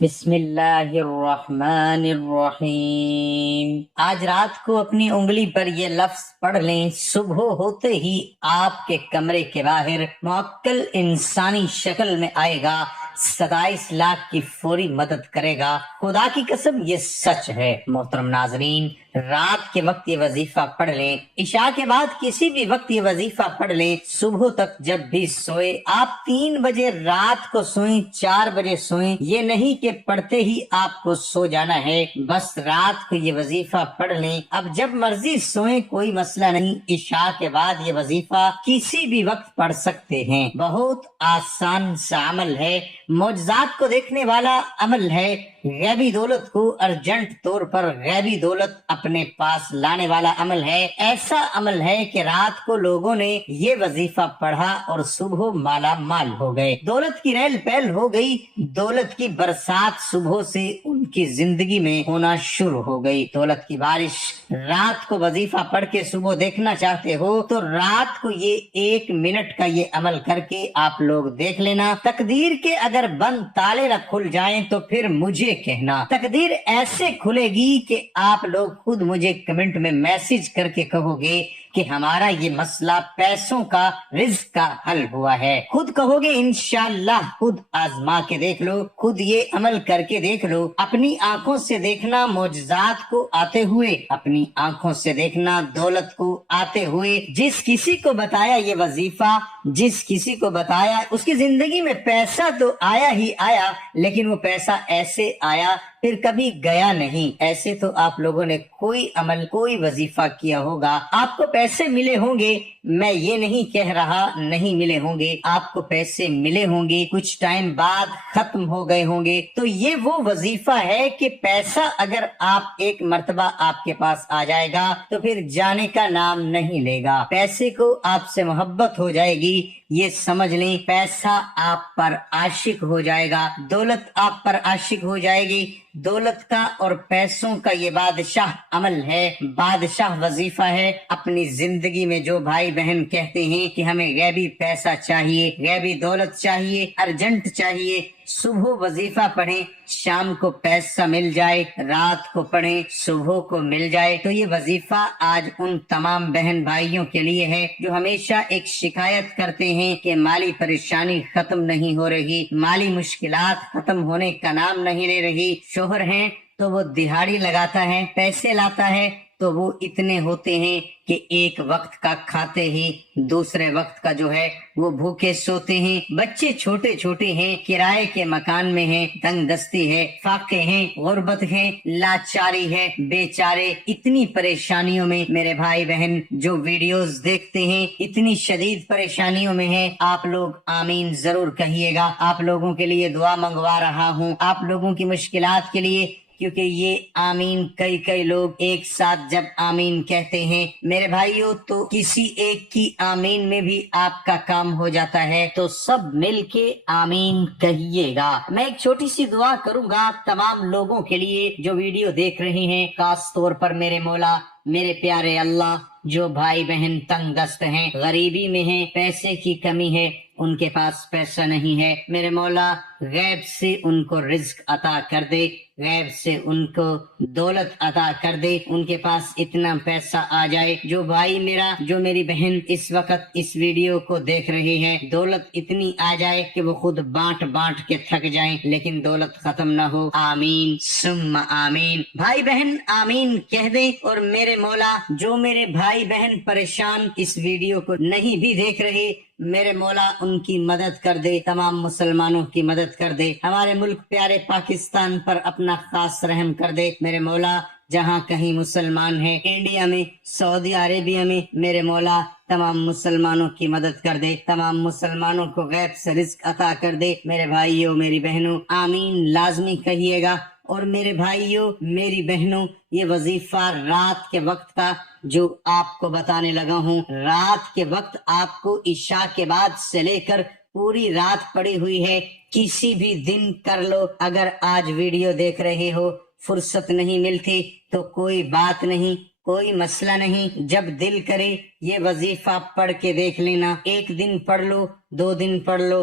بسم اللہ الرحمن الرحیم۔ آج رات کو اپنی انگلی پر یہ لفظ پڑھ لیں، صبح ہوتے ہی آپ کے کمرے کے باہر معقل انسانی شکل میں آئے گا، 27 لاکھ کی فوری مدد کرے گا۔ خدا کی قسم یہ سچ ہے۔ محترم ناظرین، رات کے وقت یہ وظیفہ پڑھ لیں، عشاء کے بعد کسی بھی وقت یہ وظیفہ پڑھ لیں، صبح تک جب بھی سوئے، آپ 3 بجے رات کو سوئیں، 4 بجے سوئیں، یہ نہیں کہ پڑھتے ہی آپ کو سو جانا ہے، بس رات کو یہ وظیفہ پڑھ لیں، اب جب مرضی سوئیں، کوئی مسئلہ نہیں۔ عشاء کے بعد یہ وظیفہ کسی بھی وقت پڑھ سکتے ہیں، بہت آسان سا عمل ہے، معجزات کو دیکھنے والا عمل ہے، غیبی دولت کو ارجنٹ طور پر غیبی دولت اپنے پاس لانے والا عمل ہے۔ ایسا عمل ہے کہ رات کو لوگوں نے یہ وظیفہ پڑھا اور صبح مالا مال ہو گئے، دولت کی ریل پیل ہو گئی، دولت کی برسات صبح سے ان کی زندگی میں ہونا شروع ہو گئی، دولت کی بارش۔ رات کو وظیفہ پڑھ کے صبح دیکھنا چاہتے ہو تو رات کو یہ 1 منٹ کا یہ عمل کر کے آپ لوگ دیکھ لینا۔ تقدیر کے اگر بند تالے نہ کھل جائیں تو پھر مجھے کہنا، تقدیر ایسے کھلے گی کہ آپ لوگ خود مجھے کمنٹ میں میسج کر کے کہو گے کہ ہمارا یہ مسئلہ پیسوں کا، رزق کا حل ہوا ہے، خود کہو گے انشاءاللہ۔ خود آزما کے دیکھ لو، خود یہ عمل کر کے دیکھ لو، اپنی آنکھوں سے دیکھنا معجزات کو آتے ہوئے، اپنی آنکھوں سے دیکھنا دولت کو آتے ہوئے۔ جس کسی کو بتایا یہ وظیفہ، جس کسی کو بتایا، اس کی زندگی میں پیسہ تو آیا ہی آیا، لیکن وہ پیسہ ایسے آیا پھر کبھی گیا نہیں۔ ایسے تو آپ لوگوں نے کوئی عمل، کوئی وظیفہ کیا ہوگا، آپ کو پیسے ملے ہوں گے، میں یہ نہیں کہہ رہا نہیں ملے ہوں گے، آپ کو پیسے ملے ہوں گے، کچھ ٹائم بعد ختم ہو گئے ہوں گے۔ تو یہ وہ وظیفہ ہے کہ پیسہ اگر آپ ایک مرتبہ آپ کے پاس آ جائے گا تو پھر جانے کا نام نہیں لے گا، پیسے کو آپ سے محبت ہو جائے گی، یہ سمجھ لیں۔ پیسہ آپ پر عاشق ہو جائے گا، دولت آپ پر عاشق ہو جائے گی۔ دولت کا اور پیسوں کا یہ بادشاہ عمل ہے، بادشاہ وظیفہ ہے۔ اپنی زندگی میں جو بھائی بہن کہتے ہیں کہ ہمیں غیبی پیسہ چاہیے، غیبی دولت چاہیے، ارجنٹ چاہیے، صبح وظیفہ پڑھیں، شام کو پیسہ مل جائے، رات کو پڑھیں، صبح کو مل جائے۔ تو یہ وظیفہ آج ان تمام بہن بھائیوں کے لیے ہے جو ہمیشہ ایک شکایت کرتے ہیں کہ مالی پریشانی ختم نہیں ہو رہی، مالی مشکلات ختم ہونے کا نام نہیں لے رہی۔ شوہر ہیں تو وہ دہاڑی لگاتا ہے، پیسے لاتا ہے تو وہ اتنے ہوتے ہیں کہ ایک وقت کا کھاتے ہی دوسرے وقت کا جو ہے وہ بھوکے سوتے ہیں۔ بچے چھوٹے چھوٹے ہیں، کرائے کے مکان میں ہیں، تنگ دستی ہے، فاقے ہیں، غربت ہے، لاچاری ہے، بیچارے اتنی پریشانیوں میں میرے بھائی بہن جو ویڈیوز دیکھتے ہیں اتنی شدید پریشانیوں میں ہیں۔ آپ لوگ آمین ضرور کہیے گا، آپ لوگوں کے لیے دعا منگوا رہا ہوں، آپ لوگوں کی مشکلات کے لیے، کیونکہ یہ آمین کئی لوگ ایک ساتھ جب آمین کہتے ہیں میرے بھائیوں تو کسی ایک کی آمین میں بھی آپ کا کام ہو جاتا ہے، تو سب مل کے آمین کہیے گا۔ میں ایک چھوٹی سی دعا کروں گا تمام لوگوں کے لیے جو ویڈیو دیکھ رہے ہیں، خاص طور پر میرے مولا، میرے پیارے اللہ، جو بھائی بہن تنگ دست ہیں، غریبی میں ہیں، پیسے کی کمی ہے، ان کے پاس پیسہ نہیں ہے، میرے مولا غیب سے ان کو رزق عطا کر دے، غیب سے ان کو دولت عطا کر دے، ان کے پاس اتنا پیسہ آ جائے۔ جو بھائی میرا، جو میری بہن اس وقت اس ویڈیو کو دیکھ رہے ہیں، دولت اتنی آ جائے کہ وہ خود بانٹ کے تھک جائیں، لیکن دولت ختم نہ ہو۔ آمین ثم آمین۔ بھائی بہن آمین کہہ دیں، اور میرے مولا جو میرے بھائی بہن پریشان اس ویڈیو کو نہیں بھی دیکھ رہے، میرے مولا ان کی مدد کر دے، تمام مسلمانوں کی مدد کر دے، ہمارے ملک پیارے پاکستان پر اپنا خاص رحم کر دے۔ میرے مولا جہاں کہیں مسلمان ہیں، انڈیا میں، سعودی عربیہ میں، میرے مولا تمام مسلمانوں کی مدد کر دے، تمام مسلمانوں کو غیب سے رزق عطا کر دے۔ میرے بھائیوں، میری بہنوں، آمین لازمی کہیے گا۔ اور میرے بھائیوں، میری بہنوں، یہ وظیفہ رات کے وقت کا جو آپ کو بتانے لگا ہوں، رات کے وقت آپ کو عشاء کے بعد سے لے کر پوری رات پڑی ہوئی ہے، کسی بھی دن کر لو۔ اگر آج ویڈیو دیکھ رہے ہو، فرصت نہیں ملتی تو کوئی بات نہیں، کوئی مسئلہ نہیں، جب دل کرے یہ وظیفہ پڑھ کے دیکھ لینا۔ 1 دن پڑھ لو، 2 دن پڑھ لو،